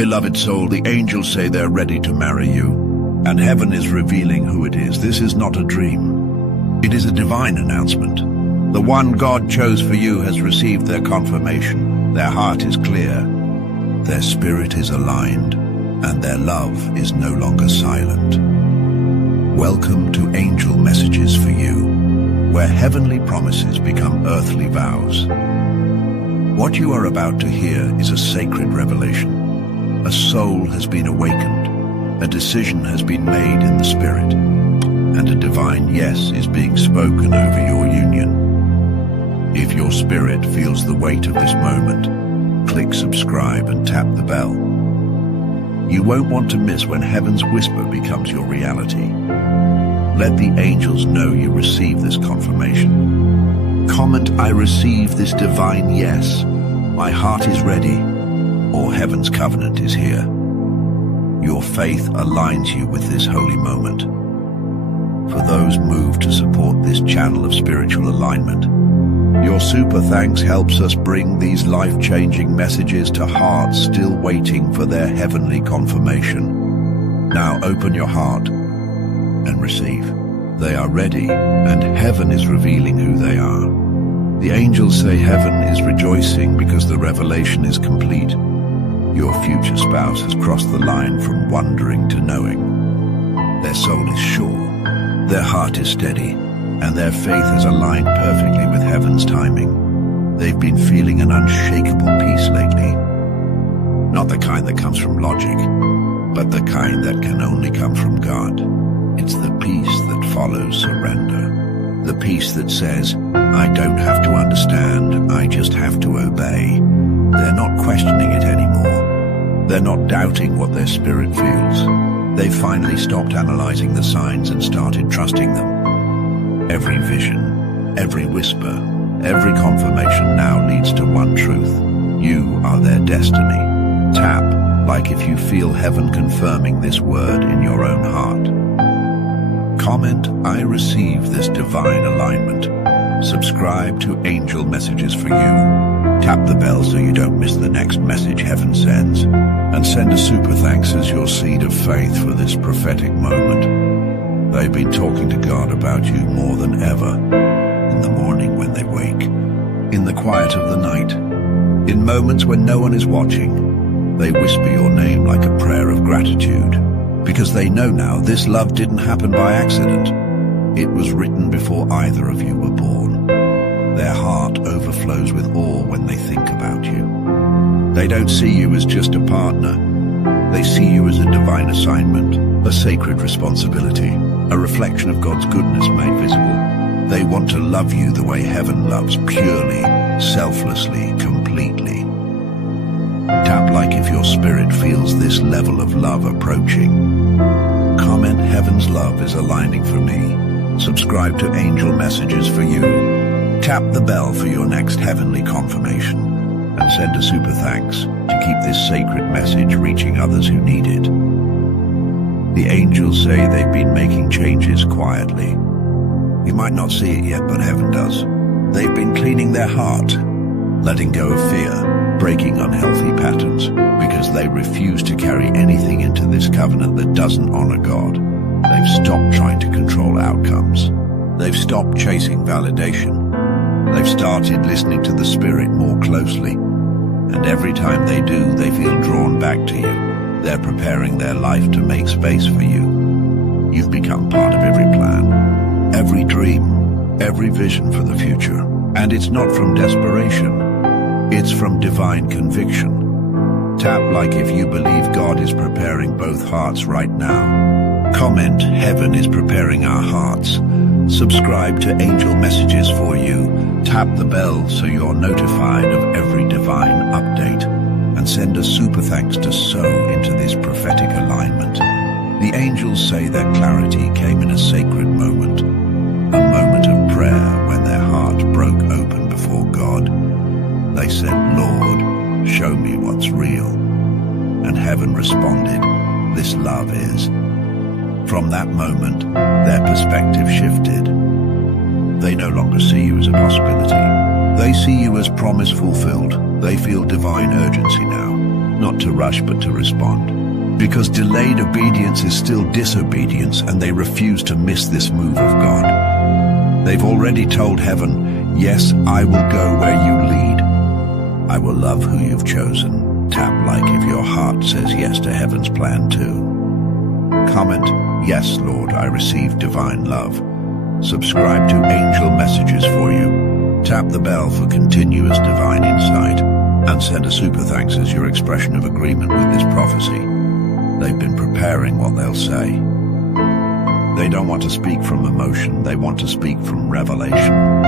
Beloved soul, the angels say they're ready to marry you, and heaven is revealing who it is. This is not a dream. It is a divine announcement. The one God chose for you has received their confirmation. Their heart is clear, their spirit is aligned, and their love is no longer silent. Welcome to Angel Messages for You, where heavenly promises become earthly vows. What you are about to hear is a sacred revelation. A soul has been awakened, a decision has been made in the spirit, and a divine yes is being spoken over your union. If your spirit feels the weight of this moment, click subscribe and tap the bell. You won't want to miss when heaven's whisper becomes your reality. Let the angels know you receive this confirmation. Comment, "I receive this divine yes. My heart is ready," or "Heaven's covenant is here." Your faith aligns you with this holy moment. For those moved to support this channel of spiritual alignment, your super thanks helps us bring these life-changing messages to hearts still waiting for their heavenly confirmation. Now open your heart and receive. They are ready, and heaven is revealing who they are. The angels say heaven is rejoicing because the revelation is complete. Your future spouse has crossed the line from wondering to knowing. Their soul is sure, their heart is steady, and their faith has aligned perfectly with heaven's timing. They've been feeling an unshakable peace lately. Not the kind that comes from logic, but the kind that can only come from God. It's the peace that follows surrender. The peace that says, "I don't have to understand, I just have to obey." They're not questioning it anymore. They're not doubting what their spirit feels. They've finally stopped analyzing the signs and started trusting them. Every vision, every whisper, every confirmation now leads to one truth. You are their destiny. Tap like if you feel heaven confirming this word in your own heart. Comment, "I receive this divine alignment." Subscribe to Angel Messages for You. Tap the bell so you don't miss the next message heaven sends. And send a super thanks as your seed of faith for this prophetic moment. They've been talking to God about you more than ever. In the morning when they wake, in the quiet of the night, in moments when no one is watching, they whisper your name like a prayer of gratitude. Because they know now this love didn't happen by accident. It was written before either of you were born. Their heart overflows with awe when they think about you. They don't see you as just a partner. They see you as a divine assignment, a sacred responsibility, a reflection of God's goodness made visible. They want to love you the way heaven loves, purely, selflessly, completely. Tap like if your spirit feels this level of love approaching. Comment, "Heaven's love is aligning for me." Subscribe to Angel Messages for You. Tap the bell for your next heavenly confirmation. And send a super thanks to keep this sacred message reaching others who need it. The angels say they've been making changes quietly. You might not see it yet, but heaven does. They've been cleaning their heart, letting go of fear, breaking unhealthy patterns, because they refuse to carry anything into this covenant that doesn't honor God. They've stopped trying to control outcomes. They've stopped chasing validation. They've started listening to the Spirit more closely. And every time they do, they feel drawn back to you. They're preparing their life to make space for you. You've become part of every plan, every dream, every vision for the future. And it's not from desperation. It's from divine conviction. Tap like if you believe God is preparing both hearts right now. Comment, "Heaven is preparing our hearts." Subscribe to Angel Messages for You. Tap the bell so you're notified of every divine update. And send a super thanks to sow into this prophetic alignment. The angels say that clarity came in a sacred moment. A moment of prayer when their heart broke open before God. They said, "Lord, show me what's real." And heaven responded, "This love is." From that moment, their perspective shifted. They no longer see you as a possibility. They see you as promise fulfilled. They feel divine urgency now. not to rush but to respond. Because delayed obedience is still disobedience, and they refuse to miss this move of God. They've already told heaven, yes, I will go where you lead. I will love who you've chosen. Tap like if your heart says yes to heaven's plan too. Comment, yes, Lord, I receive divine love. Subscribe to angel messages for you. Tap the bell for continuous divine insight. And send a super thanks as your expression of agreement with this prophecy. They've been preparing what they'll say. They don't want to speak from emotion, they want to speak from revelation.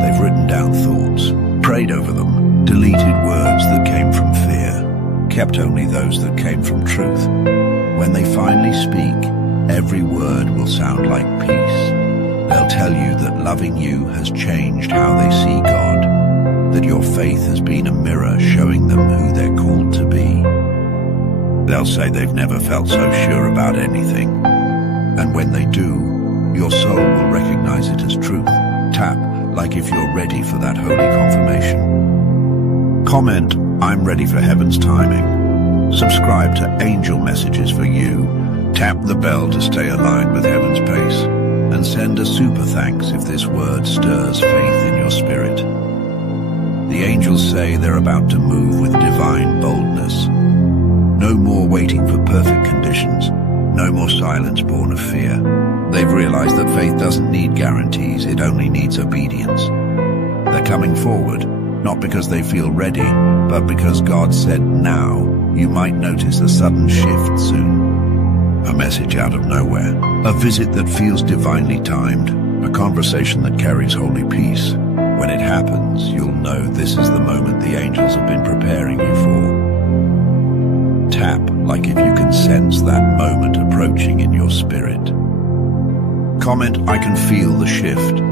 They've written down thoughts, prayed over them, deleted words that came from fear, kept only those that came from truth. When they finally speak, every word will sound like peace. They'll tell you that loving you has changed how they see God, that your faith has been a mirror showing them who they're called to be. They'll say they've never felt so sure about anything. And when they do, your soul will recognize it as truth. Tap like if you're ready for that holy confirmation. Comment, I'm ready for heaven's timing. Subscribe to angel messages for you. Tap the bell to stay aligned with heaven's pace. And send a super thanks if this word stirs faith in your spirit. The angels say they're about to move with divine boldness. No more waiting for perfect conditions. No more silence born of fear. They've realized that faith doesn't need guarantees, it only needs obedience. They're coming forward, not because they feel ready, but because God said now. You might notice a sudden shift soon. A message out of nowhere. A visit that feels divinely timed. A conversation that carries holy peace. When it happens, you'll know this is the moment the angels have been preparing you for. Tap like if you can sense that moment approaching in your spirit. Comment, I can feel the shift.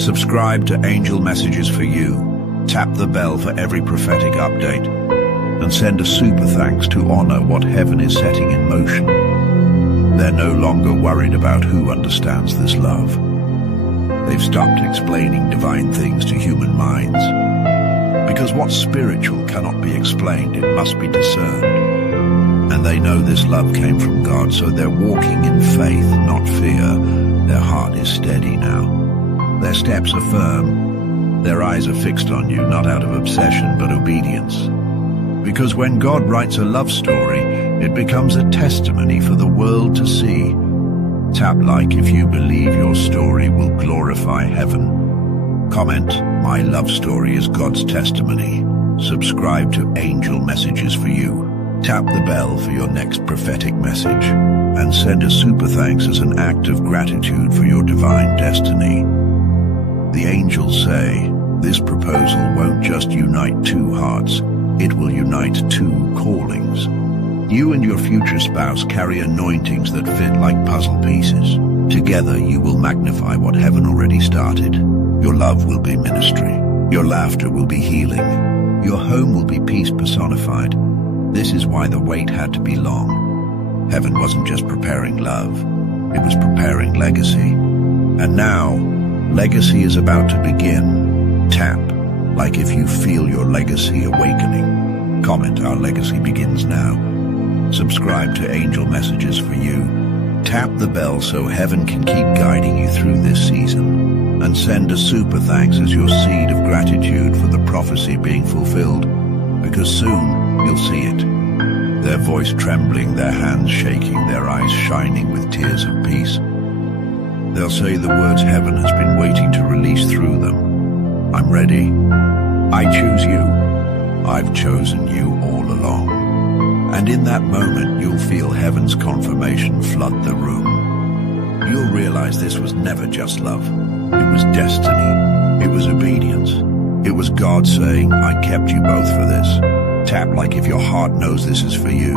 Subscribe to angel messages for you. Tap the bell for every prophetic update. And send a super thanks to honor what heaven is setting in motion. They're no longer worried about who understands this love. They've stopped explaining divine things to human minds. Because what's spiritual cannot be explained, it must be discerned. And they know this love came from God, so they're walking in faith, not fear. Their heart is steady now. Their steps are firm. Their eyes are fixed on you, not out of obsession, but obedience. Because when God writes a love story, it becomes a testimony for the world to see. Tap like if you believe your story will glorify heaven. Comment, my love story is God's testimony. Subscribe to angel messages for you. Tap the bell for your next prophetic message. And send a super thanks as an act of gratitude for your divine destiny. The angels say, this proposal won't just unite two hearts, it will unite two callings. You and your future spouse carry anointings that fit like puzzle pieces. Together you will magnify what heaven already started. Your love will be ministry. Your laughter will be healing. Your home will be peace personified. This is why the wait had to be long. Heaven wasn't just preparing love, it was preparing legacy. And now, legacy is about to begin. Tap like if you feel your legacy awakening. Comment, our legacy begins now. Subscribe to angel messages for you. Tap the bell so heaven can keep guiding you through this season. And send a super thanks as your seed of gratitude for the prophecy being fulfilled. Because soon you'll see it. Their voice trembling, their hands shaking, their eyes shining with tears of peace. They'll say the words heaven has been waiting to release through them. I'm ready. I choose you. I've chosen you all along. And in that moment, you'll feel heaven's confirmation flood the room. You'll realize this was never just love. It was destiny. It was obedience. It was God saying, I kept you both for this. Tap like if your heart knows this is for you.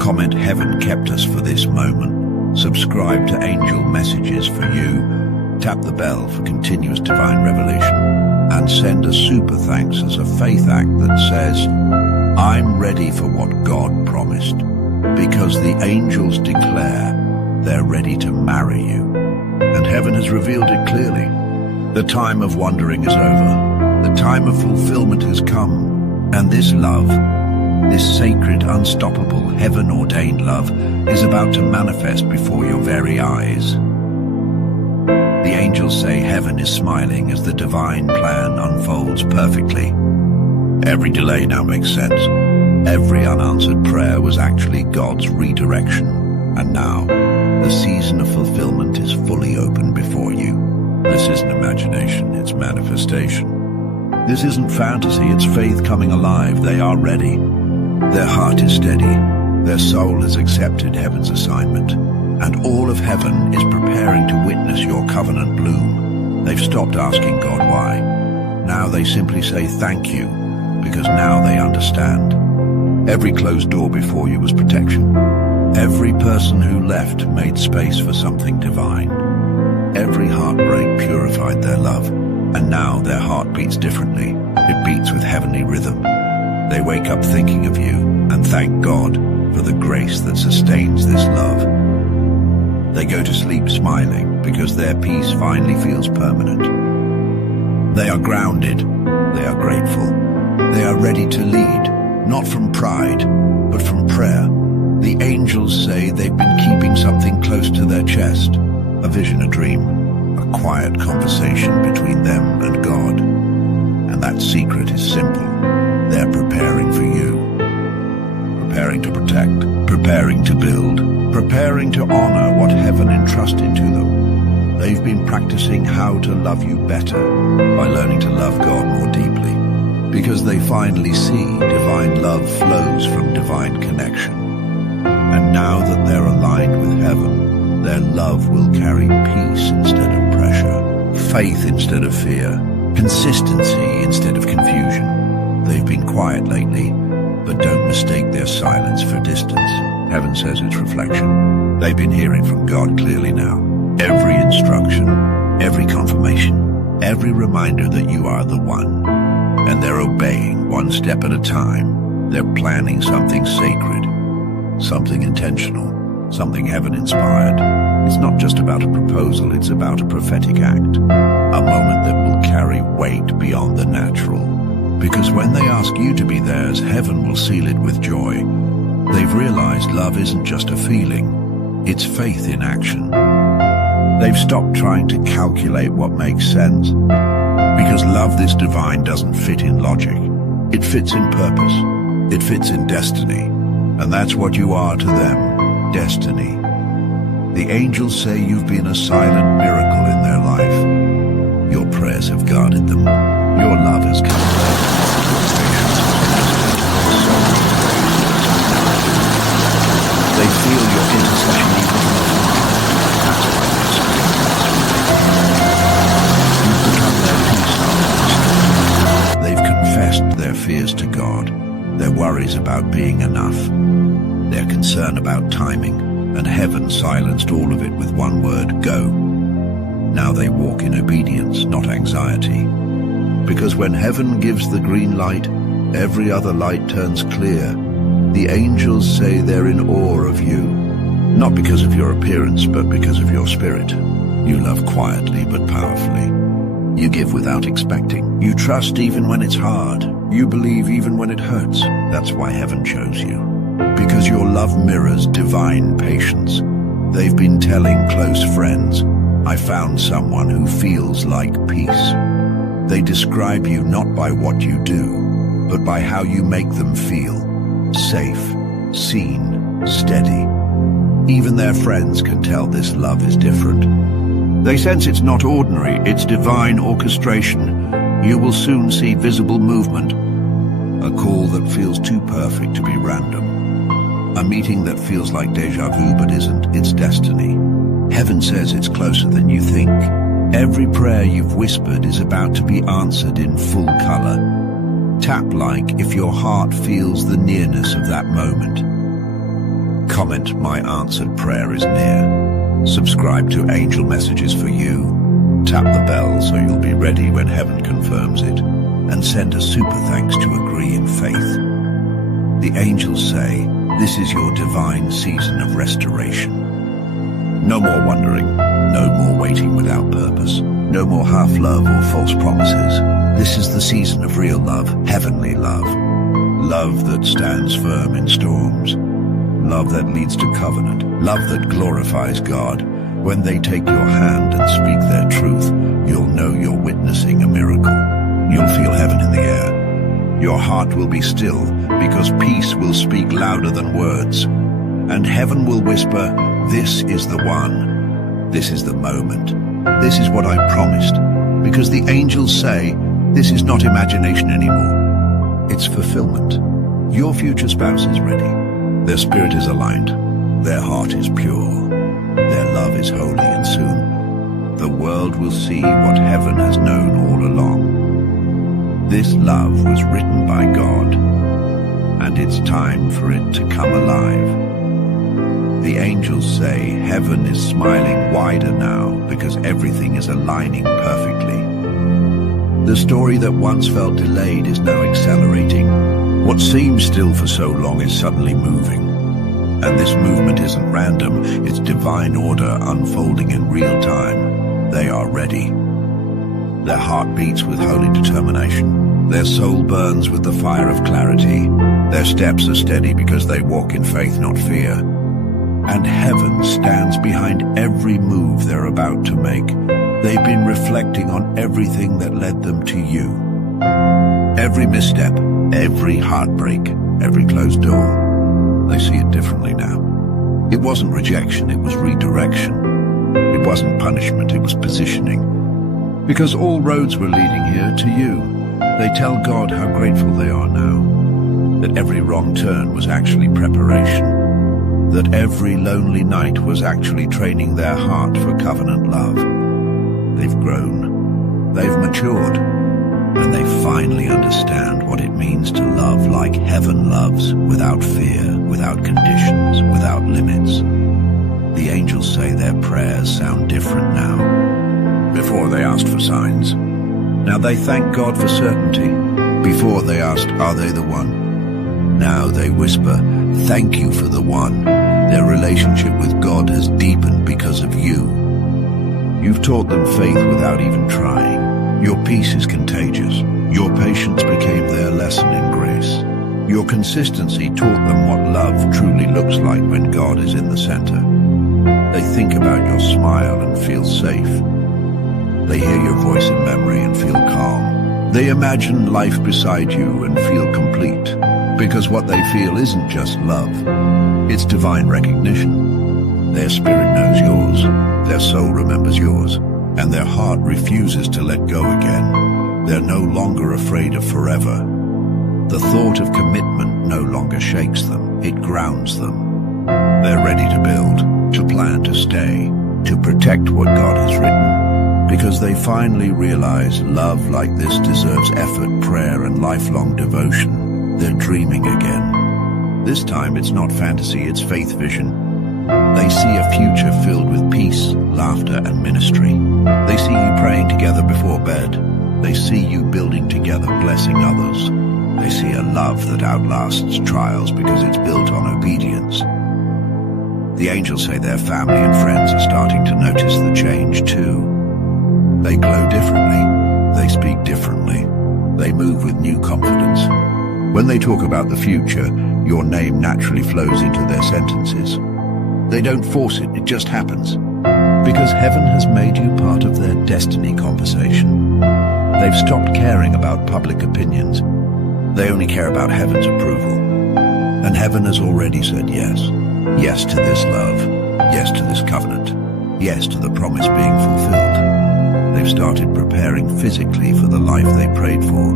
Comment, heaven kept us for this moment. Subscribe to angel messages for you. Tap the bell for continuous divine revelation. And send a super thanks as a faith act that says, I'm ready for what God promised. Because the angels declare they're ready to marry you. And heaven has revealed it clearly. The time of wondering is over. The time of fulfillment has come. And this love, This sacred, unstoppable, heaven-ordained love is about to manifest before your very eyes. The angels say heaven is smiling as the divine plan unfolds perfectly. Every delay now makes sense. Every unanswered prayer was actually God's redirection. And now, the season of fulfillment is fully open before you. This isn't imagination, it's manifestation. This isn't fantasy, it's faith coming alive. They are ready. Their heart is steady. Their soul has accepted heaven's assignment. And all of heaven is preparing to witness your covenant bloom. They've stopped asking God why. Now they simply say thank you, because now they understand. Every closed door before you was protection. Every person who left made space for something divine. Every heartbreak purified their love, and now their heart beats differently. It beats with heavenly rhythm. They wake up thinking of you and thank God for the grace that sustains this love. They go to sleep smiling because their peace finally feels permanent. They are grounded. They are grateful. They are ready to lead, not from pride, but from prayer. The angels say they've been keeping something close to their chest, a vision, a dream, a quiet conversation between them and God. And that secret is simple. They're preparing for you. Preparing to protect, preparing to build, preparing to honor what heaven entrusted to them. They've been practicing how to love you better by learning to love God more deeply, because they finally see divine love flows from divine connection. And now that they're aligned with heaven, their love will carry peace instead of pressure, faith instead of fear, consistency instead of confusion. They've been quiet lately, but don't mistake their silence for distance. Heaven says it's reflection. They've been hearing from God clearly now. Every instruction, every confirmation, every reminder that you are the one. And they're obeying one step at a time. They're planning something sacred, something intentional, something heaven-inspired. It's not just about a proposal, it's about a prophetic act. A moment that will carry weight beyond the natural. Because when they ask you to be theirs, heaven will seal it with joy. They've realized love isn't just a feeling, it's faith in action. They've stopped trying to calculate what makes sense. Because love this divine doesn't fit in logic. It fits in purpose. It fits in destiny. And that's what you are to them, destiny. The angels say you've been a silent miracle in their life. Your prayers have guarded them. Your love has come back. They feel your intercession even from afar. That's why they're screaming. You've become their peace officers. They've confessed their fears to God, their worries about being enough, their concern about timing, and heaven silenced all of it with one word, go. Now they walk in obedience, not anxiety. Because when heaven gives the green light, every other light turns clear. The angels say they're in awe of you, not because of your appearance, but because of your spirit. You love quietly but powerfully. You give without expecting. You trust even when it's hard. You believe even when it hurts. That's why heaven chose you. Because your love mirrors divine patience. They've been telling close friends, I found someone who feels like peace. They describe you not by what you do, but by how you make them feel. Safe, seen, steady. Even their friends can tell this love is different. They sense it's not ordinary, it's divine orchestration. You will soon see visible movement. A call that feels too perfect to be random. A meeting that feels like deja vu but isn't, it's destiny. Heaven says it's closer than you think. Every prayer you've whispered is about to be answered in full color. Tap like if your heart feels the nearness of that moment. Comment, my answered prayer is near. Subscribe to Angel Messages for You. Tap the bell so you'll be ready when heaven confirms it. And send a super thanks to agree in faith. The angels say, this is your divine season of restoration. No more wondering, no more waiting without purpose, no more half love or false promises. This is the season of real love, heavenly love. love that stands firm in storms, love that leads to covenant, love that glorifies God. When they take your hand and speak their truth, you'll know you're witnessing a miracle. You'll feel heaven in the air. Your heart will be still, because peace will speak louder than words. And heaven will whisper, "This is the one. This is the moment. This is what I promised." Because the angels say, this is not imagination anymore. It's fulfillment. Your future spouse is ready. Their spirit is aligned. Their heart is pure. Their love is holy, and soon the world will see what heaven has known all along. This love was written by God, and it's time for it to come alive. The angels say heaven is smiling wider now because everything is aligning perfectly. The story that once felt delayed is now accelerating. What seemed still for so long is suddenly moving. And this movement isn't random, it's divine order unfolding in real time. They are ready. Their heart beats with holy determination. Their soul burns with the fire of clarity. Their steps are steady because they walk in faith, not fear. And heaven stands behind every move they're about to make. They've been reflecting on everything that led them to you. Every misstep, every heartbreak, every closed door. They see it differently now. It wasn't rejection, it was redirection. It wasn't punishment, it was positioning. Because all roads were leading here to you. They tell God how grateful they are now. That every wrong turn was actually preparation. That every lonely night was actually training their heart for covenant love. They've grown, they've matured, and they finally understand what it means to love like heaven loves, without fear, without conditions, without limits. The angels say their prayers sound different now. Before they asked for signs. Now they thank God for certainty. Before they asked, are they the one? Now they whisper, thank you for the one. Their relationship with God has deepened because of you. You've taught them faith without even trying. Your peace is contagious. Your patience became their lesson in grace. Your consistency taught them what love truly looks like when God is in the center. They think about your smile and feel safe. They hear your voice in memory and feel calm. They imagine life beside you and feel complete, because what they feel isn't just love. It's divine recognition. Their spirit knows yours. Their soul remembers yours. And their heart refuses to let go again. They're no longer afraid of forever. The thought of commitment no longer shakes them, it grounds them. They're ready to build, to plan to stay, to protect what God has written, because they finally realize love like this deserves effort, prayer, and lifelong devotion. They're dreaming again. This time it's not fantasy, it's faith vision. They see a future filled with peace, laughter, and ministry. They see you praying together before bed. They see you building together, blessing others. They see a love that outlasts trials because it's built on obedience. The angels say their family and friends are starting to notice the change too. They glow differently. They speak differently. They move with new confidence. When they talk about the future, your name naturally flows into their sentences. They don't force it, it just happens. Because heaven has made you part of their destiny conversation. They've stopped caring about public opinions. They only care about heaven's approval. And heaven has already said yes. Yes to this love. Yes to this covenant. Yes to the promise being fulfilled. They've started preparing physically for the life they prayed for.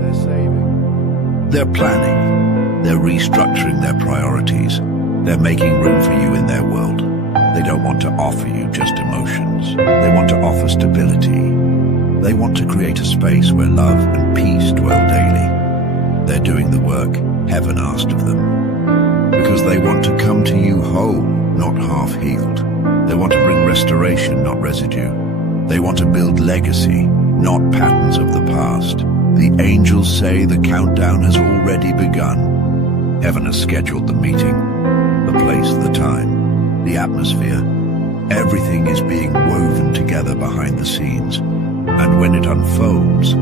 They're saving. They're planning. They're restructuring their priorities. They're making room for you in their world. They don't want to offer you just emotions. They want to offer stability. They want to create a space where love and peace dwell daily. They're doing the work heaven asked of them. Because they want to come to you whole, not half-healed. They want to bring restoration, not residue. They want to build legacy, not patterns of the past. The angels say the countdown has already begun. Heaven has scheduled the meeting. The place, the time, the atmosphere. Everything is being woven together behind the scenes. And when it unfolds,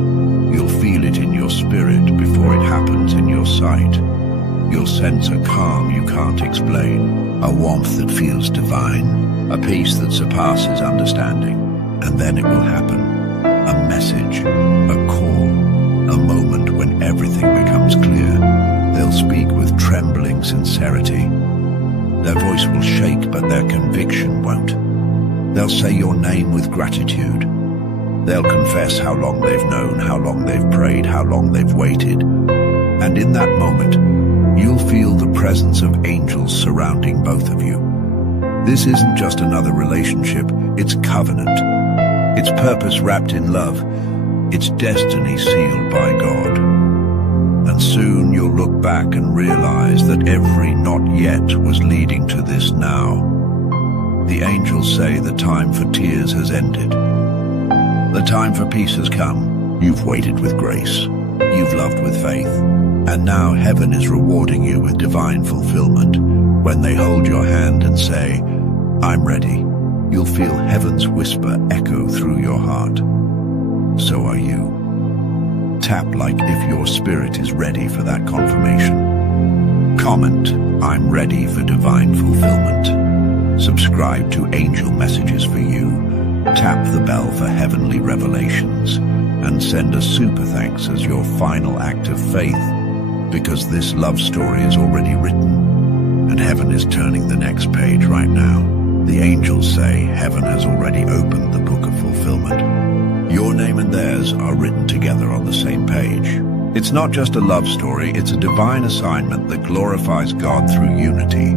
You'll feel it in your spirit before it happens in your sight. You'll sense a calm you can't explain, a warmth that feels divine, a peace that surpasses understanding. And then it will happen. A message, a call, a moment when everything becomes clear. They'll speak with trembling sincerity. Their voice will shake, but their conviction won't. They'll say your name with gratitude. They'll confess how long they've known, how long they've prayed, how long they've waited. And in that moment, you'll feel the presence of angels surrounding both of you. This isn't just another relationship, it's covenant. It's purpose wrapped in love. It's destiny sealed by God. And soon you'll look back and realize that every not yet was leading to this now. The angels say the time for tears has ended. The time for peace has come. You've waited with grace. You've loved with faith. And now heaven is rewarding you with divine fulfillment. When they hold your hand and say, I'm ready, you'll feel heaven's whisper echo through your heart. So are you. Tap like if your spirit is ready for that confirmation. Comment, I'm ready for divine fulfillment. Subscribe to Angel Messages for You. Tap the bell for heavenly revelations. And send a super thanks as your final act of faith, because this love story is already written, and heaven is turning the next page right now. The angels say heaven has already opened the book of fulfillment. Your name and theirs are written together on the same page. It's not just a love story, it's a divine assignment that glorifies God through unity.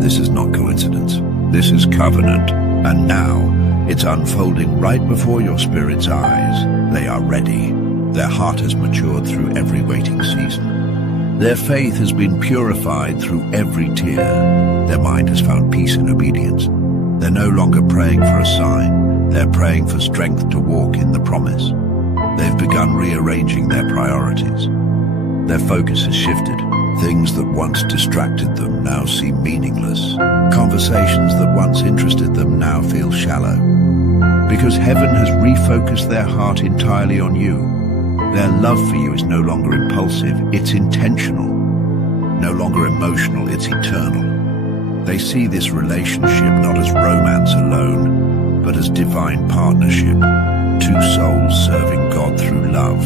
This is not coincidence. This is covenant. And now, it's unfolding right before your spirit's eyes. They are ready. Their heart has matured through every waiting season. Their faith has been purified through every tear. Their mind has found peace and obedience. They're no longer praying for a sign. They're praying for strength to walk in the promise. They've begun rearranging their priorities. Their focus has shifted. Things that once distracted them now seem meaningless. Conversations that once interested them now feel shallow. Because heaven has refocused their heart entirely on you. Their love for you is no longer impulsive, it's intentional. No longer emotional, it's eternal. They see this relationship not as romance alone, but as divine partnership. Two souls serving God through love.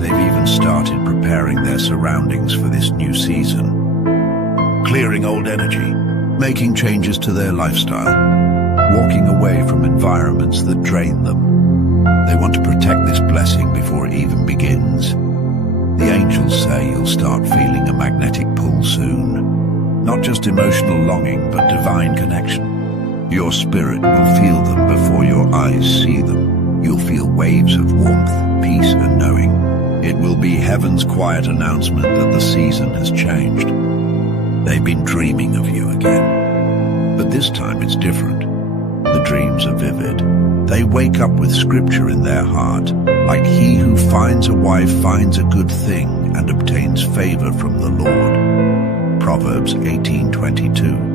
They've even started preparing their surroundings for this new season. Clearing old energy, making changes to their lifestyle, walking away from environments that drain them. They want to protect this blessing before it even begins. The angels say you'll start feeling a magnetic pull soon. Not just emotional longing, but divine connection. Your spirit will feel them before your eyes see them. You'll feel waves of warmth, peace, and knowing. It will be heaven's quiet announcement that the season has changed. They've been dreaming of you again. But this time it's different. The dreams are vivid. They wake up with scripture in their heart, like he who finds a wife finds a good thing and obtains favor from the Lord. Proverbs 18:22.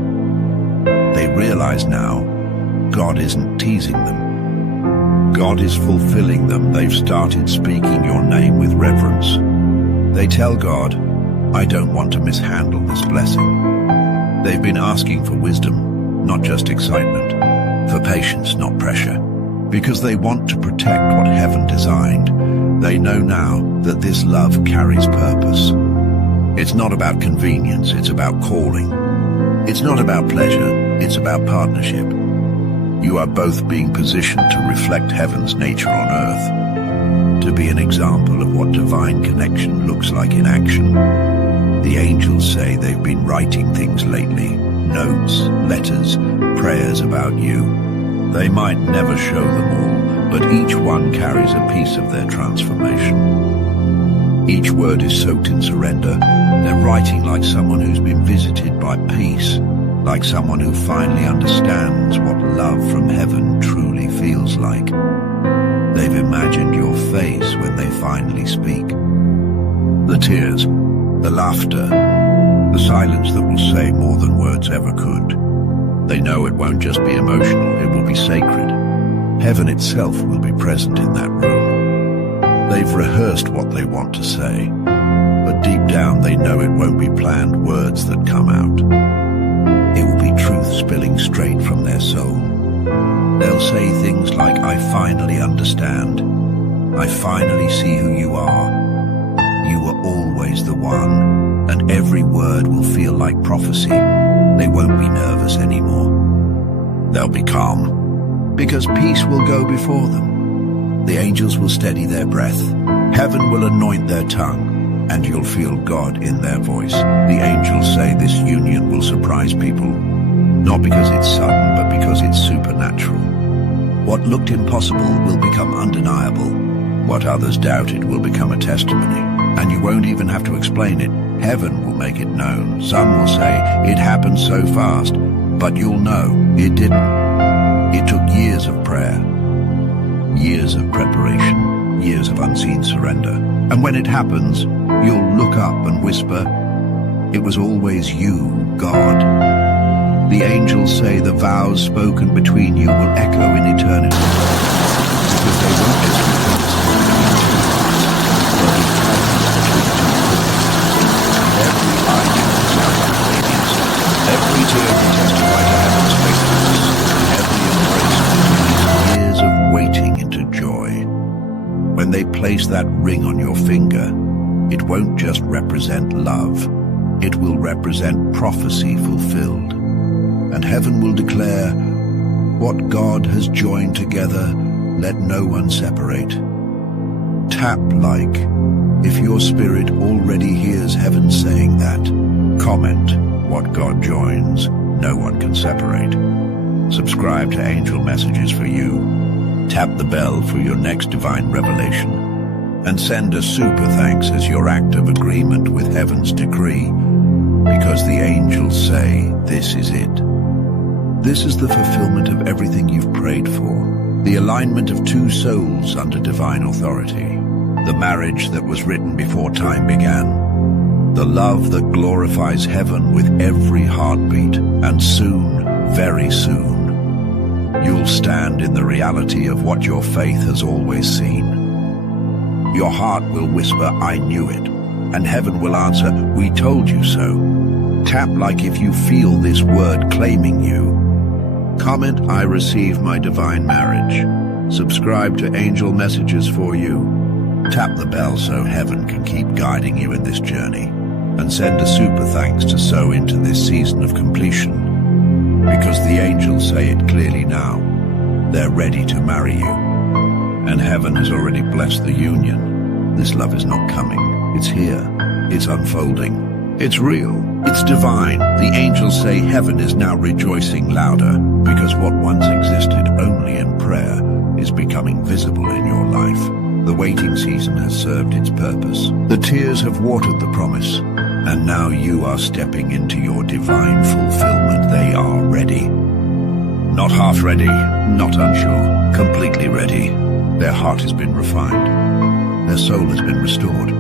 They realize now, God isn't teasing them. God is fulfilling them. They've started speaking your name with reverence. They tell God, I don't want to mishandle this blessing. They've been asking for wisdom, not just excitement, for patience, not pressure, because they want to protect what heaven designed. They know now that this love carries purpose. It's not about convenience, it's about calling. It's not about pleasure, it's about partnership. You are both being positioned to reflect heaven's nature on earth, to be an example of what divine connection looks like in action. The angels say they've been writing things lately, notes, letters, prayers about you. They might never show them all, but each one carries a piece of their transformation. Each word is soaked in surrender. They're writing like someone who's been visited by peace, like someone who finally understands what love from heaven truly feels like. They've imagined your face when they finally speak. The tears, the laughter, the silence that will say more than words ever could. They know it won't just be emotional, it will be sacred. Heaven itself will be present in that room. They've rehearsed what they want to say, but deep down they know it won't be planned words that come out. It will be truth spilling straight from their soul. They'll say things like, "I finally understand. I finally see who you are. You were always the one," and every word will feel like prophecy. They won't be nervous anymore. They'll be calm, because peace will go before them. The angels will steady their breath. Heaven will anoint their tongue, and you'll feel God in their voice. The angels say this union will surprise people, not because it's sudden, but because it's supernatural. What looked impossible will become undeniable. What others doubted will become a testimony. And you won't even have to explain it. Heaven will make it known. Some will say, "It happened so fast," but you'll know it didn't. It took years of prayer, years of preparation, years of unseen surrender. And when it happens, you'll look up and whisper, "It was always you, God." The angels say the vows spoken between you will echo in eternity, because they won't just be promises between two hearts, they'll be covenants between two hearts. Every eye will sound like radiance. Every tear will testify to heaven's faithfulness. Every embrace will release years of waiting into joy. When they place that ring on your finger, it won't just represent love, it will represent prophecy fulfilled. And heaven will declare, "What God has joined together, let no one separate." Tap like if your spirit already hears heaven saying that. Comment, "What God joins, no one can separate." Subscribe to Angel Messages for you. Tap the bell for your next divine revelation. And send a super thanks as your act of agreement with heaven's decree, because the angels say this is it. This is the fulfillment of everything you've prayed for. The alignment of two souls under divine authority. The marriage that was written before time began. The love that glorifies heaven with every heartbeat. And soon, very soon, you'll stand in the reality of what your faith has always seen. Your heart will whisper, "I knew it." And heaven will answer, "We told you so." Tap like if you feel this word claiming you. Comment, "I receive my divine marriage." Subscribe to Angel Messages for you. Tap the bell so heaven can keep guiding you in this journey. And send a super thanks to sow into this season of completion. Because the angels say it clearly now. They're ready to marry you. And heaven has already blessed the union. This love is not coming. It's here. It's unfolding. It's real. It's divine. The angels say heaven is now rejoicing louder, because what once existed only in prayer is becoming visible in your life. The waiting season has served its purpose. The tears have watered the promise, and now you are stepping into your divine fulfillment. They are ready. Not half ready, not unsure, completely ready. Their heart has been refined. Their soul has been restored.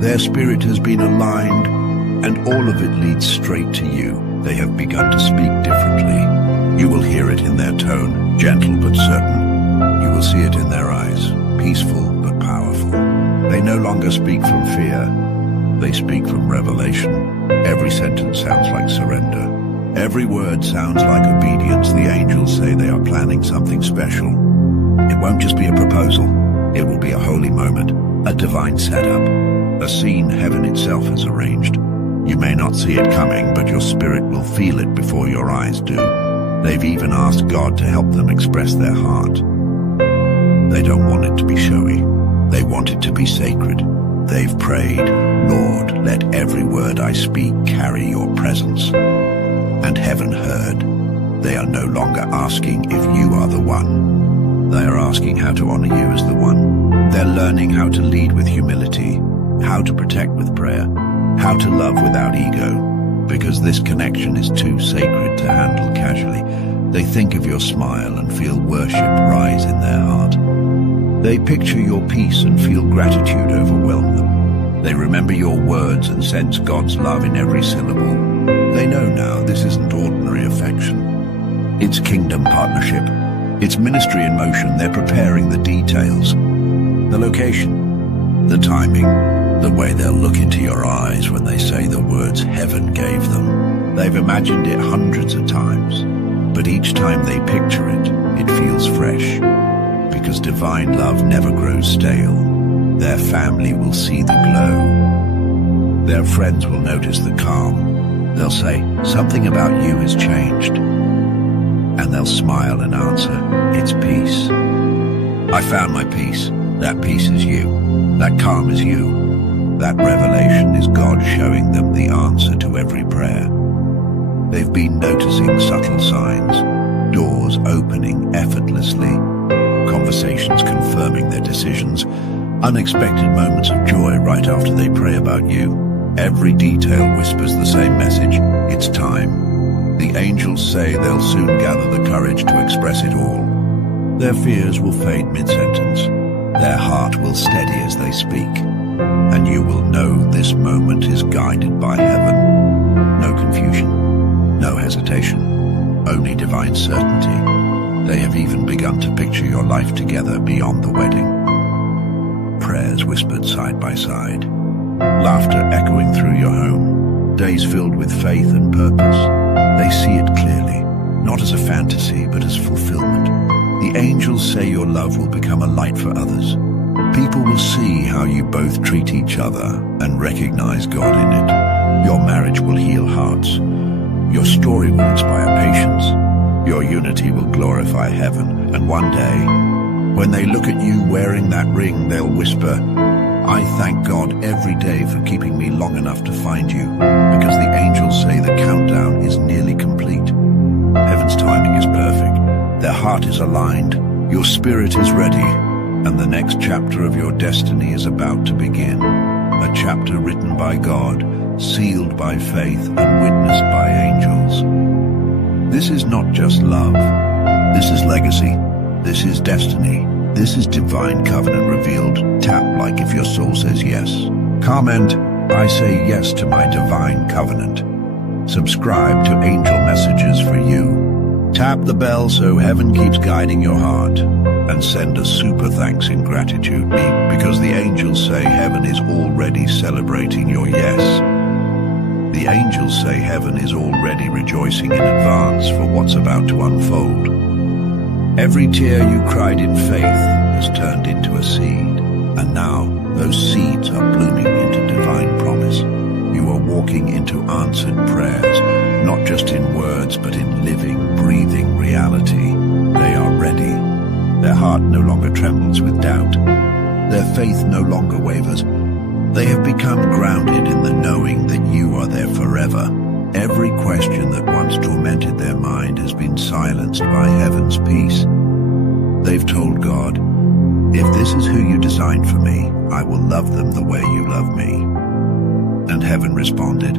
Their spirit has been aligned, and all of it leads straight to you. They have begun to speak differently. You will hear it in their tone, gentle but certain. You will see it in their eyes, peaceful but powerful. They no longer speak from fear. They speak from revelation. Every sentence sounds like surrender. Every word sounds like obedience. The angels say they are planning something special. It won't just be a proposal. It will be a holy moment, a divine setup, a scene heaven itself has arranged. You may not see it coming, but your spirit will feel it before your eyes do. They've even asked God to help them express their heart. They don't want it to be showy. They want it to be sacred. They've prayed, "Lord, let every word I speak carry your presence." And heaven heard. They are no longer asking if you are the one. They are asking how to honor you as the one. They're learning how to lead with humility, how to protect with prayer, how to love without ego, because this connection is too sacred to handle casually. They think of your smile and feel worship rise in their heart. They picture your peace and feel gratitude overwhelm them. They remember your words and sense God's love in every syllable. They know now this isn't ordinary affection. It's kingdom partnership. It's ministry in motion. They're preparing the details. The location, The timing, the way they'll look into your eyes when they say the words heaven gave them. They've imagined it hundreds of times, but each time they picture it, it feels fresh. Because divine love never grows stale. Their family will see the glow. Their friends will notice the calm. They'll say, something about you has changed. And they'll smile and answer, it's peace. I found my peace. That peace is you. That calm is you. That revelation is God showing them the answer to every prayer. They've been noticing subtle signs, doors opening effortlessly, conversations confirming their decisions, unexpected moments of joy right after they pray about you. Every detail whispers the same message, it's time. The angels say they'll soon gather the courage to express it all. Their fears will fade mid-sentence. Their heart will steady as they speak. And you will know this moment is guided by heaven. No confusion, no hesitation, only divine certainty. They have even begun to picture your life together beyond the wedding. Prayers whispered side by side. Laughter echoing through your home. Days filled with faith and purpose. They see it clearly, not as a fantasy, but as fulfillment. The angels say your love will become a light for others. People will see how you both treat each other and recognize God in it. Your marriage will heal hearts. Your story will inspire patience. Your unity will glorify heaven. And one day, when they look at you wearing that ring, they'll whisper, I thank God every day for keeping me long enough to find you, because the angels say the countdown is nearly complete. Heaven's timing is perfect. Their heart is aligned, your spirit is ready, and the next chapter of your destiny is about to begin. A chapter written by God, sealed by faith, and witnessed by angels. This is not just love. This is legacy. This is destiny. This is divine covenant revealed. Tap like if your soul says yes. Comment, I say yes to my divine covenant. Subscribe to angel messages for you. Tap the bell so heaven keeps guiding your heart. And send a super thanks in gratitude, because the angels say heaven is already celebrating your yes. The angels say heaven is already rejoicing in advance for what's about to unfold. Every tear you cried in faith has turned into a seed, and now those seeds are blooming into divine promise. You are walking into answered prayers, not just in words, but in living, breathing reality. They are ready. Their heart no longer trembles with doubt. Their faith no longer wavers. They have become grounded in the knowing that you are there forever. Every question that once tormented their mind has been silenced by heaven's peace. They've told God, if this is who you designed for me, I will love them the way you love me. And heaven responded,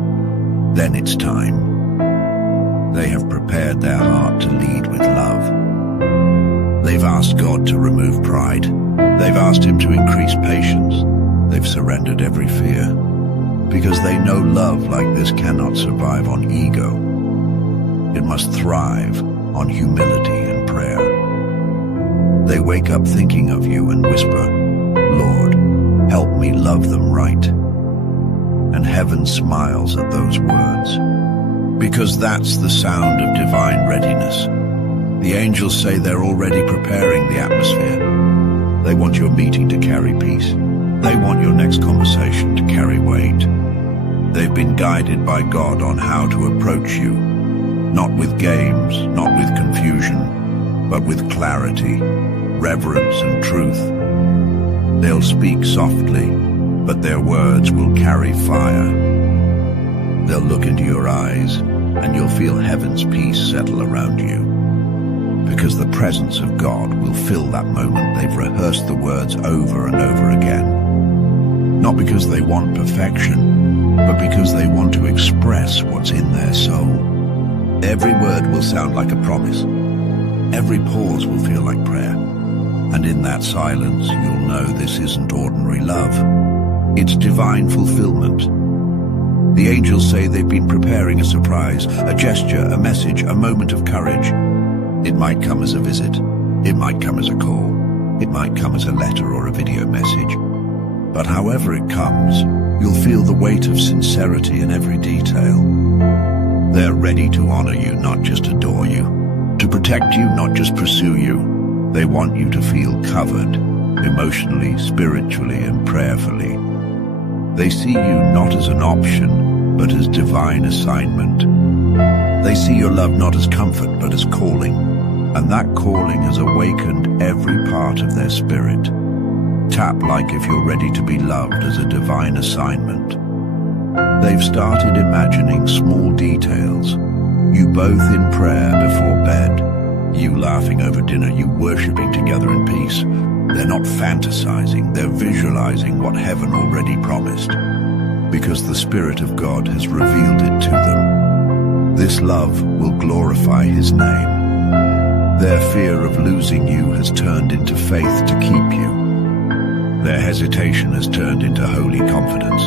then it's time. They have prepared their heart to lead with love. They've asked God to remove pride. They've asked him to increase patience. They've surrendered every fear. Because they know love like this cannot survive on ego. It must thrive on humility and prayer. They wake up thinking of you and whisper, Lord, help me love them right. And heaven smiles at those words. Because that's the sound of divine readiness. The angels say they're already preparing the atmosphere. They want your meeting to carry peace. They want your next conversation to carry weight. They've been guided by God on how to approach you, not with games, not with confusion, but with clarity, reverence, and truth. They'll speak softly, but their words will carry fire. They'll look into your eyes, and you'll feel heaven's peace settle around you. Because the presence of God will fill that moment. They've rehearsed the words over and over again. Not because they want perfection, but because they want to express what's in their soul. Every word will sound like a promise. Every pause will feel like prayer. And in that silence, you'll know this isn't ordinary love. It's divine fulfillment. The angels say they've been preparing a surprise, a gesture, a message, a moment of courage. It might come as a visit. It might come as a call. It might come as a letter or a video message. But however it comes, you'll feel the weight of sincerity in every detail. They're ready to honor you, not just adore you. To protect you, not just pursue you. They want you to feel covered, emotionally, spiritually, and prayerfully. They see you not as an option, but as divine assignment. They see your love not as comfort, but as calling. And that calling has awakened every part of their spirit. Tap like if you're ready to be loved as a divine assignment. They've started imagining small details. You both in prayer before bed. You laughing over dinner, you worshipping together in peace. They're not fantasizing, they're visualizing what heaven already promised. Because the Spirit of God has revealed it to them. This love will glorify His name. Their fear of losing you has turned into faith to keep you. Their hesitation has turned into holy confidence,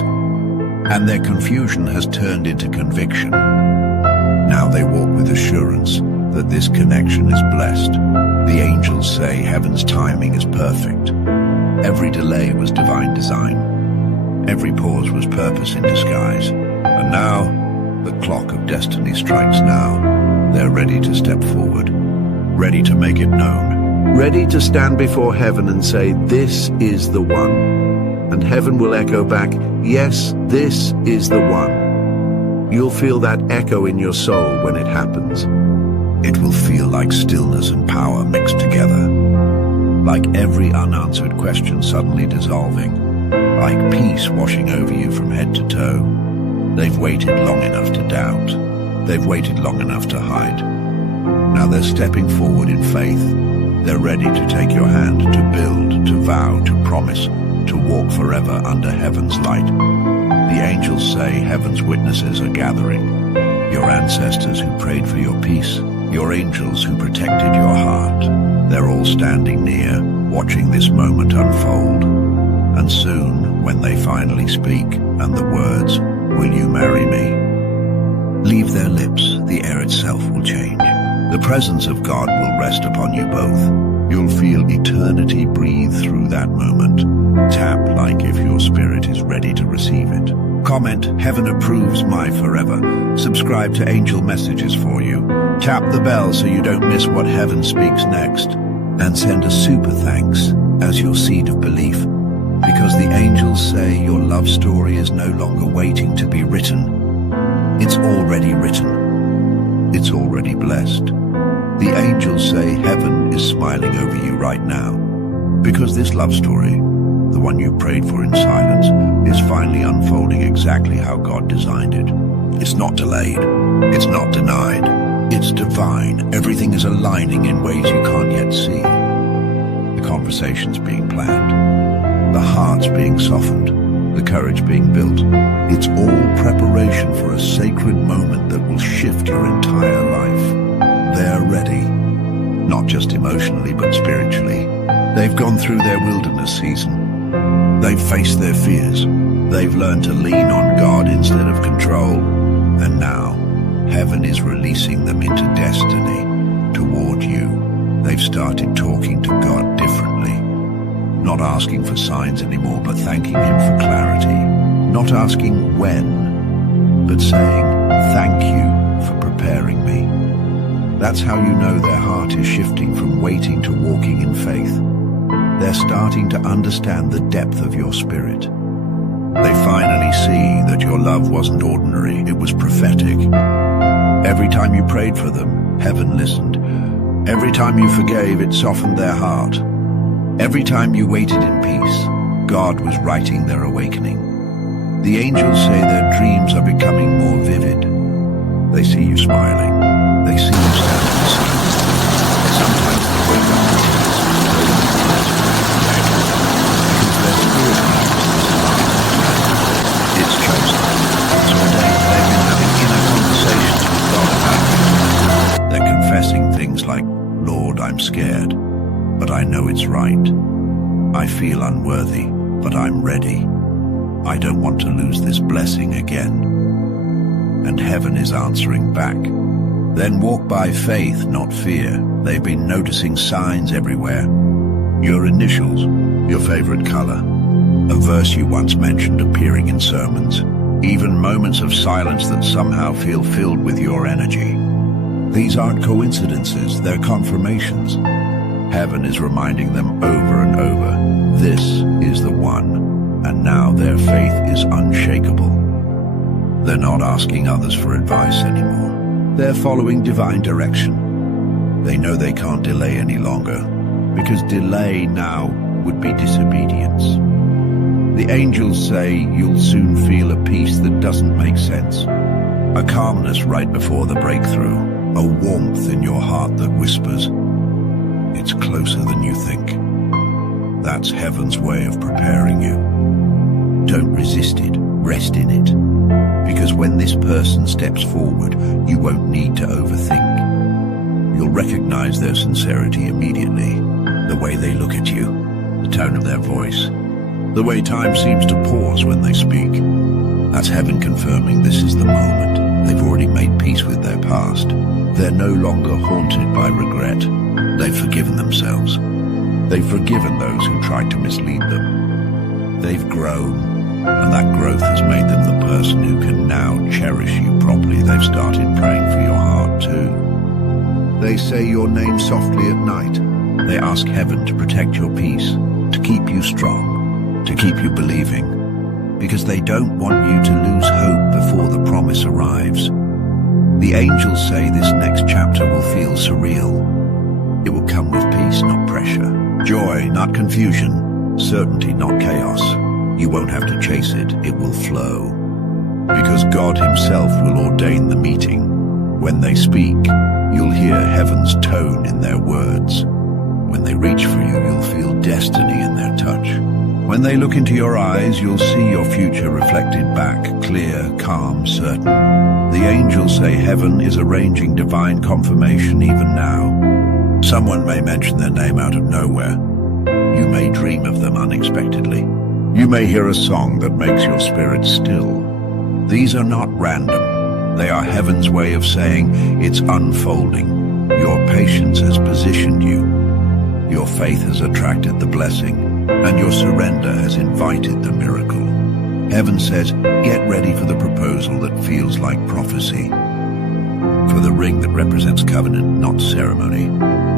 and their confusion has turned into conviction. Now they walk with assurance that this connection is blessed. The angels say heaven's timing is perfect. Every delay was divine design. Every pause was purpose in disguise. And now, the clock of destiny strikes now. They're ready to step forward, ready to make it known. Ready to stand before heaven and say, "This is the one." And heaven will echo back, "Yes, this is the one." You'll feel that echo in your soul when it happens. It will feel like stillness and power mixed together. Like every unanswered question suddenly dissolving. Like peace washing over you from head to toe. They've waited long enough to doubt. They've waited long enough to hide. Now they're stepping forward in faith. They're ready to take your hand, to build, to vow, to promise, to walk forever under heaven's light. The angels say heaven's witnesses are gathering. Your ancestors who prayed for your peace, your angels who protected your heart. They're all standing near, watching this moment unfold. And soon, when they finally speak, and the words, "Will you marry me?" leave their lips, the air itself will change. The presence of God will rest upon you both. You'll feel eternity breathe through that moment. Tap like if your spirit is ready to receive it. Comment, "Heaven approves my forever." Subscribe to Angel Messages for you. Tap the bell so you don't miss what heaven speaks next. And send a super thanks as your seed of belief. Because the angels say your love story is no longer waiting to be written. It's already written. It's already blessed. The angels say heaven is smiling over you right now. Because this love story, the one you prayed for in silence, is finally unfolding exactly how God designed it. It's not delayed. It's not denied. It's divine. Everything is aligning in ways you can't yet see. The conversations being planned. The hearts being softened. The courage being built. It's all preparation for a sacred moment that will shift your entire life. They're ready. Not just emotionally, but spiritually. They've gone through their wilderness season. They've faced their fears. They've learned to lean on God instead of control. And now, heaven is releasing them into destiny, toward you. They've started talking to God differently. Not asking for signs anymore, but thanking Him for clarity. Not asking when, but saying, "Thank you for preparing me." That's how you know their heart is shifting from waiting to walking in faith. They're starting to understand the depth of your spirit. They finally see that your love wasn't ordinary, it was prophetic. Every time you prayed for them, heaven listened. Every time you forgave, it softened their heart. Every time you waited in peace, God was writing their awakening. The angels say their dreams are becoming more vivid. They see you smiling. They see you standing beside them. Sometimes they wake up to tears, because their spirit knows it's chosen. It's ordained. They've been having inner conversations with God about it. They're confessing things like, "Lord, I'm scared, but I know it's right. I feel unworthy, but I'm ready. I don't want to lose this blessing again." And heaven is answering back. Then walk by faith, not fear. They've been noticing signs everywhere. Your initials, your favorite color, a verse you once mentioned appearing in sermons, even moments of silence that somehow feel filled with your energy. These aren't coincidences, they're confirmations. Heaven is reminding them over and over, this is the one, and now their faith is unshakable. They're not asking others for advice anymore. They're following divine direction. They know they can't delay any longer, because delay now would be disobedience. The angels say you'll soon feel a peace that doesn't make sense, a calmness right before the breakthrough, a warmth in your heart that whispers, it's closer than you think. That's heaven's way of preparing you. Don't resist it, rest in it. Because when this person steps forward, you won't need to overthink. You'll recognize their sincerity immediately, the way they look at you, the tone of their voice, the way time seems to pause when they speak. That's heaven confirming this is the moment. They've already made peace with their past. They're no longer haunted by regret. They've forgiven themselves. They've forgiven those who tried to mislead them. They've grown, and that growth has made them the person who can now cherish you properly. They've started praying for your heart too. They say your name softly at night. They ask heaven to protect your peace, to keep you strong, to keep you believing, because they don't want you to lose hope before the promise arrives. The angels say this next chapter will feel surreal. It will come with peace, not pressure. Joy, not confusion. Certainty, not chaos. You won't have to chase it, it will flow. Because God himself will ordain the meeting. When they speak, you'll hear heaven's tone in their words. When they reach for you, you'll feel destiny in their touch. When they look into your eyes, you'll see your future reflected back, clear, calm, certain. The angels say heaven is arranging divine confirmation even now. Someone may mention their name out of nowhere. You may dream of them unexpectedly. You may hear a song that makes your spirit still. These are not random. They are heaven's way of saying it's unfolding. Your patience has positioned you. Your faith has attracted the blessing, and your surrender has invited the miracle. Heaven says, get ready for the proposal that feels like prophecy, for the ring that represents covenant, not ceremony,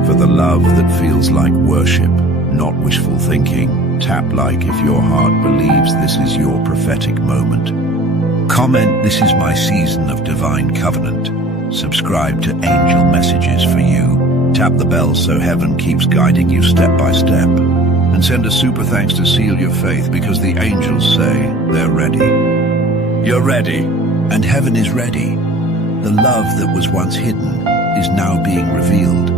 for the love that feels like worship, not wishful thinking. Tap like if your heart believes this is your prophetic moment. Comment, this is my season of divine covenant. Subscribe to Angel Messages for you. Tap the bell so heaven keeps guiding you step by step. And send a super thanks to seal your faith, because the angels say they're ready. You're ready, and heaven is ready. The love that was once hidden is now being revealed.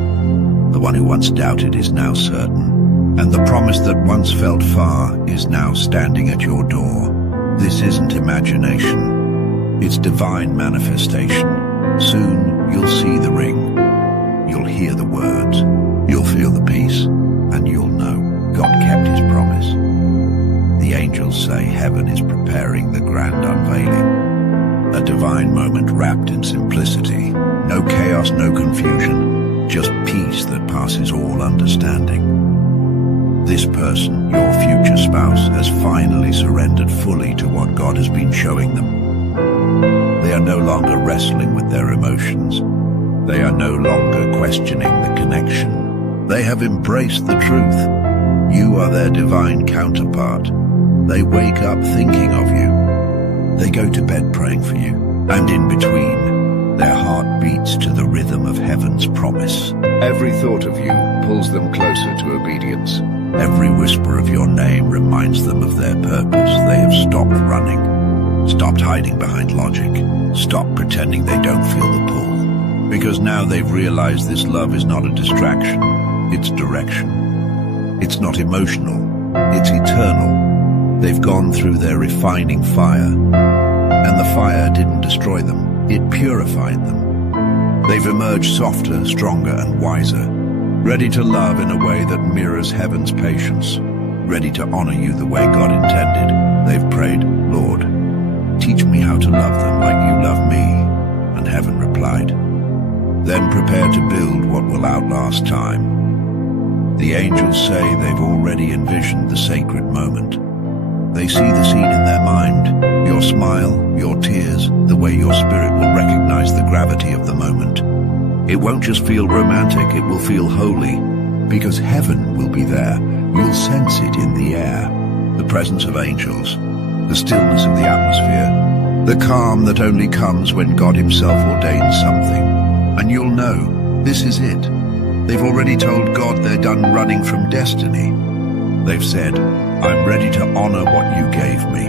The one who once doubted is now certain. And the promise that once felt far is now standing at your door. This isn't imagination. It's divine manifestation. Soon you'll see the ring. You'll hear the words. You'll feel the peace. And you'll know God kept his promise. The angels say heaven is preparing the grand unveiling. A divine moment wrapped in simplicity. No chaos, no confusion. Just peace that passes all understanding. This person, your future spouse, has finally surrendered fully to what God has been showing them. They are no longer wrestling with their emotions. They are no longer questioning the connection. They have embraced the truth. You are their divine counterpart. They wake up thinking of you. They go to bed praying for you. And in between, their heart beats to the rhythm of heaven's promise. Every thought of you pulls them closer to obedience. Every whisper of your name reminds them of their purpose. They have stopped running, stopped hiding behind logic, stopped pretending they don't feel the pull. Because now they've realized this love is not a distraction, it's direction. It's not emotional, it's eternal. They've gone through their refining fire, and the fire didn't destroy them, it purified them. They've emerged softer, stronger, and wiser, ready to love in a way that mirrors heaven's patience, ready to honor you the way God intended. They've prayed, Lord, teach me how to love them like you love me. And heaven replied, then prepare to build what will outlast time. The angels say they've already envisioned the sacred moment. They see the scene in their mind, your smile, your tears, the way your spirit will recognize the gravity of the moment. It won't just feel romantic, it will feel holy, because heaven will be there. You'll sense it in the air, the presence of angels, the stillness of the atmosphere, the calm that only comes when God himself ordains something. And you'll know, this is it. They've already told God they're done running from destiny. They've said, I'm ready to honor what you gave me.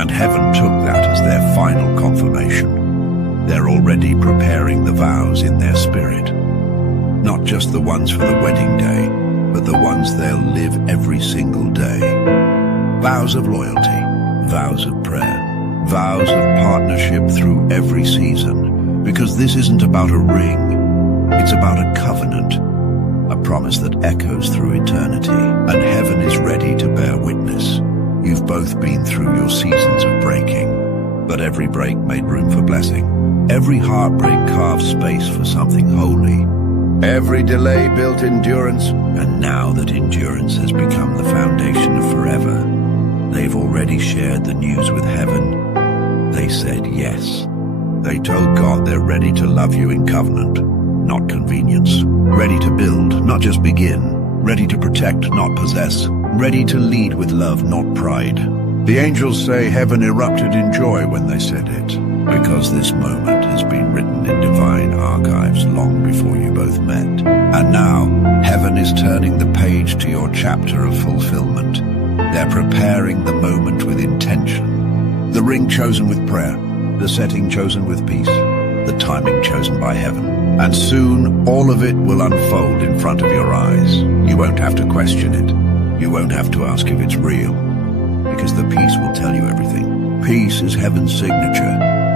And heaven took that as their final confirmation. They're already preparing the vows in their spirit. Not just the ones for the wedding day, but the ones they'll live every single day. Vows of loyalty, vows of prayer, vows of partnership through every season. Because this isn't about a ring, it's about a covenant. A promise that echoes through eternity, and heaven is ready to bear witness. You've both been through your seasons of breaking, but every break made room for blessing. Every heartbreak carved space for something holy. Every delay built endurance, and now that endurance has become the foundation of forever, they've already shared the news with heaven. They said yes. They told God they're ready to love you in covenant, not convenience. Ready to build, not just begin. Ready to protect, not possess. Ready to lead with love, not pride. The angels say heaven erupted in joy when they said it, because this moment has been written in divine archives long before you both met. And now, heaven is turning the page to your chapter of fulfillment. They're preparing the moment with intention. The ring chosen with prayer, the setting chosen with peace, the timing chosen by heaven. And soon, all of it will unfold in front of your eyes. You won't have to question it. You won't have to ask if it's real, because the peace will tell you everything. Peace is heaven's signature,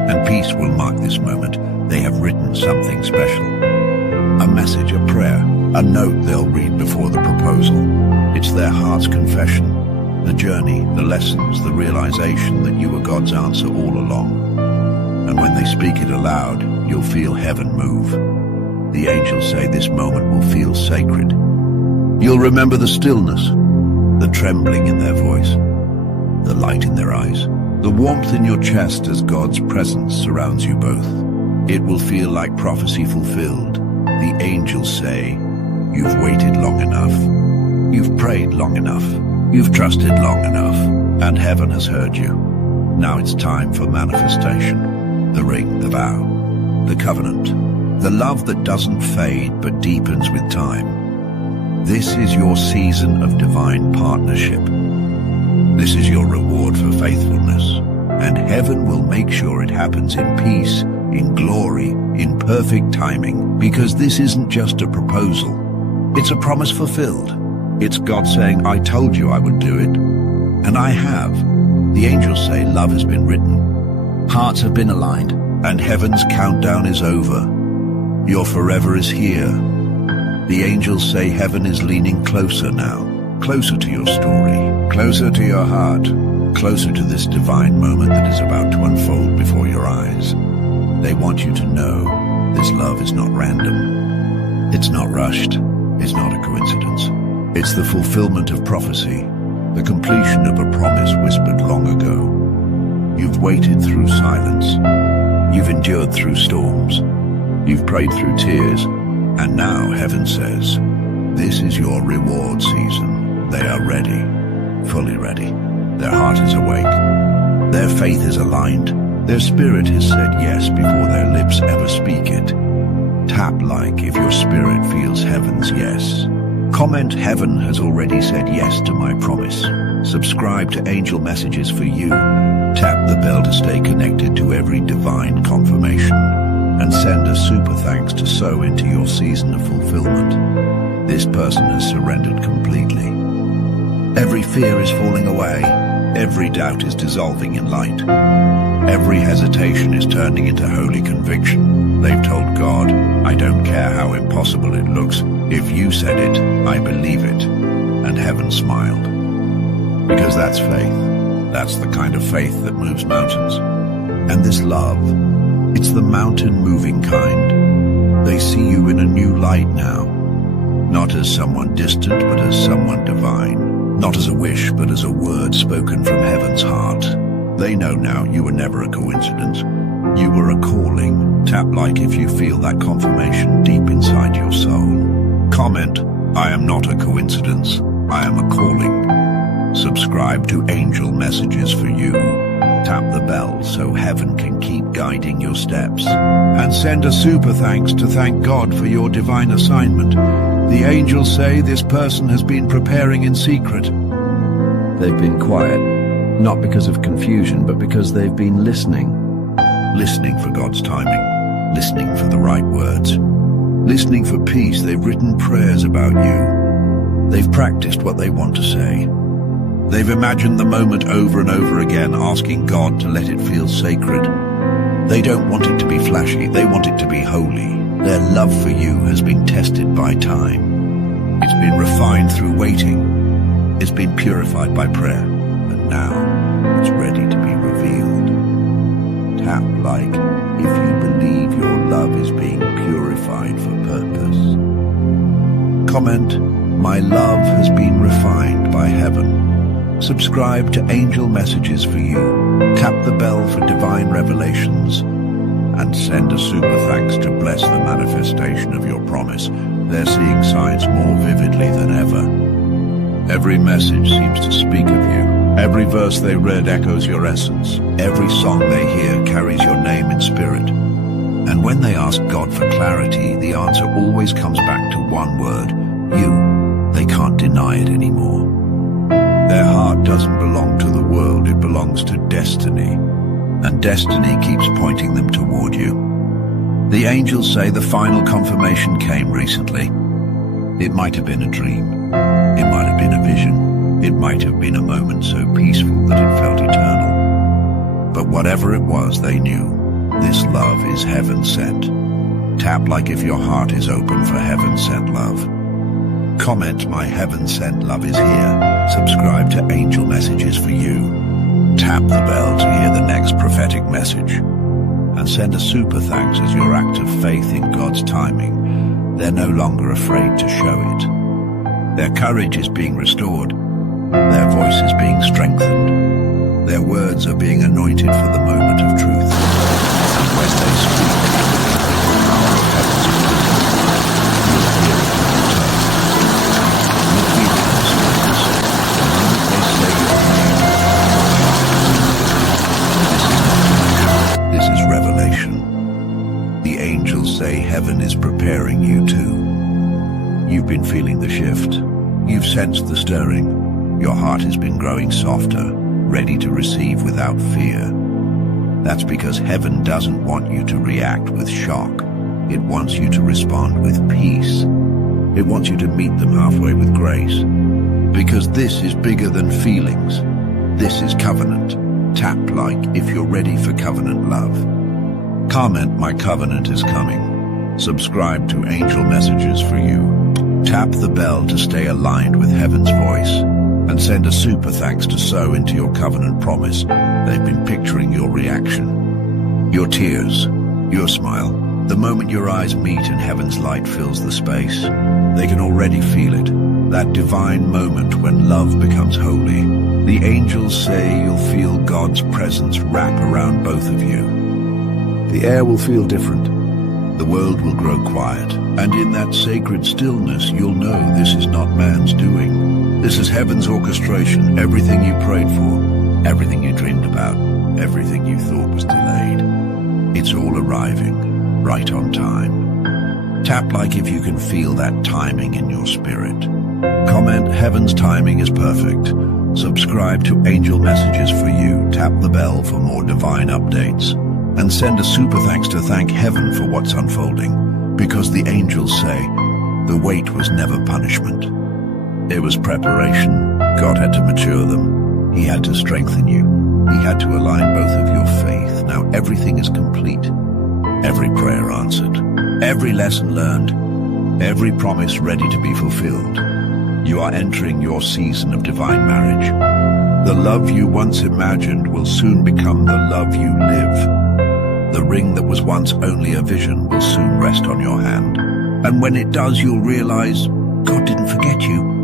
and peace will mark this moment. They have written something special. A message, a prayer, a note they'll read before the proposal. It's their heart's confession, the journey, the lessons, the realization that you were God's answer all along. And when they speak it aloud, you'll feel heaven move. The angels say this moment will feel sacred. You'll remember the stillness, the trembling in their voice, the light in their eyes, the warmth in your chest as God's presence surrounds you both. It will feel like prophecy fulfilled. The angels say, you've waited long enough. You've prayed long enough. You've trusted long enough. And heaven has heard you. Now it's time for manifestation. The ring, the vow, the covenant, the love that doesn't fade but deepens with time. This is your season of divine partnership. This is your reward for faithfulness, and heaven will make sure it happens in peace, in glory, in perfect timing, because this isn't just a proposal. It's a promise fulfilled. It's God saying, I told you I would do it, and I have. The angels say love has been written. Hearts have been aligned, and heaven's countdown is over. Your forever is here. The angels say heaven is leaning closer now, closer to your story, closer to your heart, closer to this divine moment that is about to unfold before your eyes. They want you to know this love is not random. It's not rushed. It's not a coincidence. It's the fulfillment of prophecy, the completion of a promise whispered long ago. You've waited through silence. You've endured through storms. You've prayed through tears. And now heaven says, this is your reward season. They are ready, fully ready. Their heart is awake. Their faith is aligned. Their spirit has said yes before their lips ever speak it. Tap like if your spirit feels heaven's yes. Comment heaven has already said yes to my promise. Subscribe to Angel Messages for you. Tap the bell to stay connected to every divine confirmation. And send a super thanks to sow into your season of fulfillment. This person has surrendered completely. Every fear is falling away. Every doubt is dissolving in light. Every hesitation is turning into holy conviction. They've told God, I don't care how impossible it looks. If you said it, I believe it. And heaven smiled. Because that's faith. That's the kind of faith that moves mountains. And this love, it's the mountain-moving kind. They see you in a new light now. Not as someone distant, but as someone divine. not as a wish, but as a word spoken from heaven's heart. They know now you were never a coincidence. You were a calling. Tap like if you feel that confirmation deep inside your soul. Comment, I am not a coincidence. I am a calling. Subscribe to Angel Messages for you. Tap the bell so heaven can keep guiding your steps. And send a super thanks to thank God for your divine assignment. The angels say this person has been preparing in secret. They've been quiet, not because of confusion, but because they've been listening. Listening for God's timing. Listening for the right words. Listening for peace. They've written prayers about you. They've practiced what they want to say. They've imagined the moment over and over again, asking God to let it feel sacred. They don't want it to be flashy, they want it to be holy. Their love for you has been tested by time. It's been refined through waiting. It's been purified by prayer. And now it's ready to be revealed. Tap like if you believe your love is being purified for purpose. Comment, my love has been refined by heaven. Subscribe to Angel Messages for you. Tap the bell for divine revelations. And send a super thanks to bless the manifestation of your promise. They're seeing signs more vividly than ever. Every message seems to speak of you. Every verse they read echoes your essence. Every song they hear carries your name in spirit. And when they ask God for clarity, the answer always comes back to one word, you. They can't deny it anymore. Their heart doesn't belong to the world, it belongs to destiny. And destiny keeps pointing them toward you. The angels say the final confirmation came recently. It might have been a dream. It might have been a vision. It might have been a moment so peaceful that it felt eternal. But whatever it was, they knew this love is heaven sent. Tap like if your heart is open for heaven sent love. Comment, my heaven sent love is here. Subscribe to Angel Messages for you. Tap the bell to hear the next prophetic message. And send a super thanks as your act of faith in God's timing. They're no longer afraid to show it. Their courage is being restored. Their voice is being strengthened. Their words are being anointed for the moment of truth. And when they speak, the power of heaven's presence, you'll hear it in return. You'll feel it in silence. The moment they say your name, this is revelation. The angels say heaven is preparing you too. You've been feeling the shift. You've sensed the stirring. Your heart has been growing softer, ready to receive without fear. That's because heaven doesn't want you to react with shock. It wants you to respond with peace. It wants you to meet them halfway with grace. Because this is bigger than feelings. This is covenant. Tap like if you're ready for covenant love. Comment, my covenant is coming. Subscribe to Angel Messages for you. Tap the bell to stay aligned with heaven's voice. And send a super thanks to sow into your covenant promise. They've been picturing your reaction. Your tears, your smile. The moment your eyes meet and heaven's light fills the space. They can already feel it. That divine moment when love becomes holy. The angels say you'll feel God's presence wrap around both of you. The air will feel different. The world will grow quiet. And in that sacred stillness, you'll know this is not man's doing. This is heaven's orchestration. Everything you prayed for, everything you dreamed about, everything you thought was delayed. It's all arriving, right on time. Tap like if you can feel that timing in your spirit. Comment, heaven's timing is perfect. Subscribe to Angel Messages for you. Tap the bell for more divine updates. And send a super thanks to thank heaven for what's unfolding. Because the angels say, the wait was never punishment. It was preparation. God had to mature them. He had to strengthen you. He had to align both of your faith. Now everything is complete. Every prayer answered. Every lesson learned. Every promise ready to be fulfilled. You are entering your season of divine marriage. The love you once imagined will soon become the love you live. The ring that was once only a vision will soon rest on your hand. And when it does, you'll realize God didn't forget you.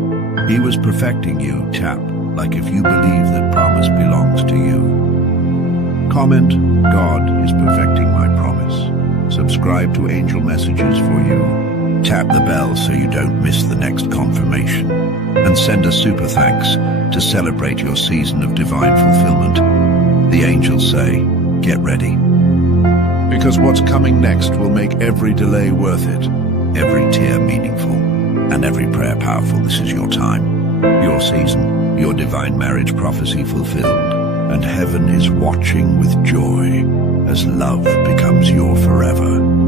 He was perfecting you, tap, like if you believe that promise belongs to you. Comment, God is perfecting my promise. Subscribe to Angel Messages for you. Tap the bell so you don't miss the next confirmation. And send a super thanks to celebrate your season of divine fulfillment. The angels say, get ready. Because what's coming next will make every delay worth it, every tear meaningful, and every prayer powerful. This is your time, your season, your divine marriage prophecy fulfilled. And heaven is watching with joy as love becomes your forever.